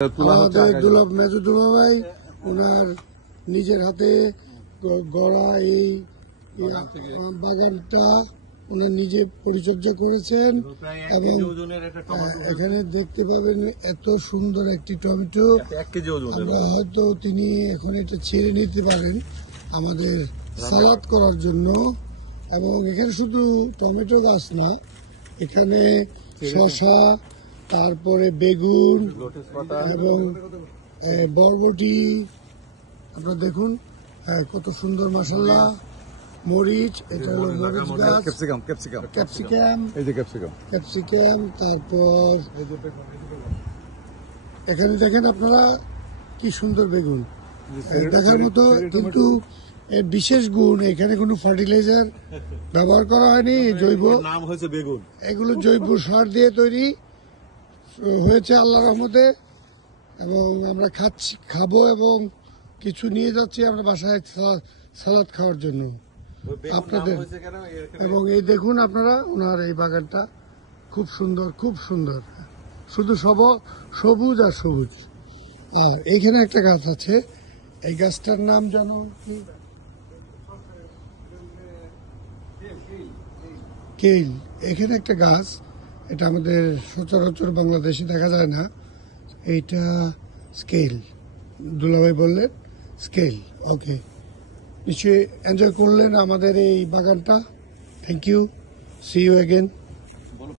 আমাদের দুলাভ মেজো দুলা ভাই ওনার নিজের হাতে গড়া এই বাগানটা ওনার নিজে পরিচর্যা করেছেন এবং এখানে দেখতে পাবেন এত সুন্দর একটি টমেটো। আমরা হয়তো তিনি এখন এটা ছেড়ে নিতে পারেন আমাদের সালাদ করার জন্য। এবং এখানে শুধু টমেটো গাছ না, এখানে শসা, তারপরে বেগুন এবং বরবটি, আপনারা দেখুন কত সুন্দর মাশাআল্লাহ। মরিচ, এটা হলো মরিচ গাছ, ক্যাপসিকাম, তারপর এখানে দেখেন আপনারা কি সুন্দর বেগুন দেখার মতো। কিন্তু এর বিশেষ গুণ, এখানে কোনো ফার্টিলাইজার ব্যবহার করা হয়নি, জৈব নাম হয়েছে বেগুন। এগুলো জৈব সার দিয়ে তৈরি হয়েছে আল্লাহর রহমতে, এবং আমরা খাবো এবং কিছু নিয়ে যাচ্ছি আমরা বাসায় সালাদ খাওয়ার জন্য আপনাদের। এবং এই দেখুন আপনারা ওনার এই বাগানটা খুব সুন্দর, খুব সুন্দর, শুধু সবুজ আর সবুজ। আর এইখানে একটা গাছ আছে, এই গাছটার নাম জানো কি? কেইল। এখানে একটা গাছ, এটা আমাদের সচরাচর বাংলাদেশে দেখা যায় না, এইটা স্কেল। দুলাভাই বললেন স্কেল। ওকে, নিশ্চয়ই এনজয় করলেন আমাদের এই বাগানটা। Thank you, see you again.